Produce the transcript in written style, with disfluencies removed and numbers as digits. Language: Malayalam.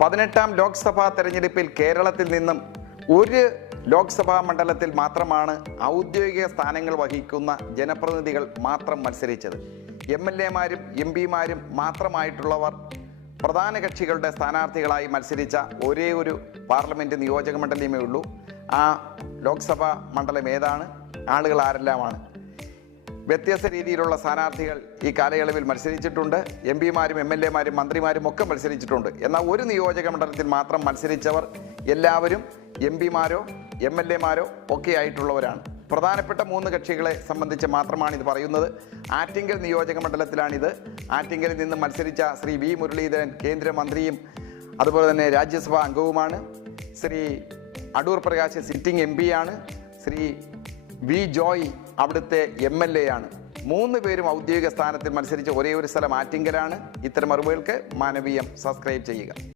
18ാം ലോക്സഭാ തെരഞ്ഞെടുപ്പിൽ കേരളത്തിൽ നിന്നും ഒരു ലോക്സഭാ മണ്ഡലത്തിൽ മാത്രമാണ് ഔദ്യോഗിക സ്ഥാനങ്ങൾ വഹിക്കുന്ന ജനപ്രതിനിധികൾ മാത്രം മത്സരിച്ചത്. MLA-മാരും MP-മാരും മാത്രമായിട്ടുള്ളവർ പ്രധാന കക്ഷികളുടെ സ്ഥാനാർത്ഥികളായി മത്സരിച്ച ഒരേ ഒരു പാർലമെൻറ്റ് നിയോജക മണ്ഡലമേ ഉള്ളൂ. ആ ലോക്സഭാ മണ്ഡലം ഏതാണ്? ആളുകൾ ആരെല്ലാമാണ്? വ്യത്യസ്ത രീതിയിലുള്ള സ്ഥാനാർത്ഥികൾ ഈ കാലയളവിൽ മത്സരിച്ചിട്ടുണ്ട്. MP-മാരും MLA-മാരും മന്ത്രിമാരും ഒക്കെ മത്സരിച്ചിട്ടുണ്ട്. എന്നാൽ ഒരു നിയോജക മണ്ഡലത്തിൽ മാത്രം മത്സരിച്ചവർ എല്ലാവരും MP-മാരോ MLA-മാരോ ഒക്കെ ആയിട്ടുള്ളവരാണ്. പ്രധാനപ്പെട്ട 3 കക്ഷികളെ സംബന്ധിച്ച് മാത്രമാണ് ഇത് പറയുന്നത്. ആറ്റിങ്ങൽ നിയോജക മണ്ഡലത്തിലാണിത്. ആറ്റിങ്ങലിൽ നിന്ന് മത്സരിച്ച ശ്രീ വി മുരളീധരൻ കേന്ദ്രമന്ത്രിയും അതുപോലെ തന്നെ രാജ്യസഭാ അംഗവുമാണ്. ശ്രീ അടൂർ പ്രകാശ് സിറ്റിംഗ് MP-യാണ്. ശ്രീ വി ജോയ് അവിടുത്തെ MLA ആണ്. 3 പേരും ഔദ്യോഗിക സ്ഥാനത്തിൽ മത്സരിച്ച ഒരേ ഒരു സ്ഥലം ആറ്റിങ്ങലാണ്. ഇത്തരം അറിവുകൾക്ക് മാനവീയം സബ്സ്ക്രൈബ് ചെയ്യുക.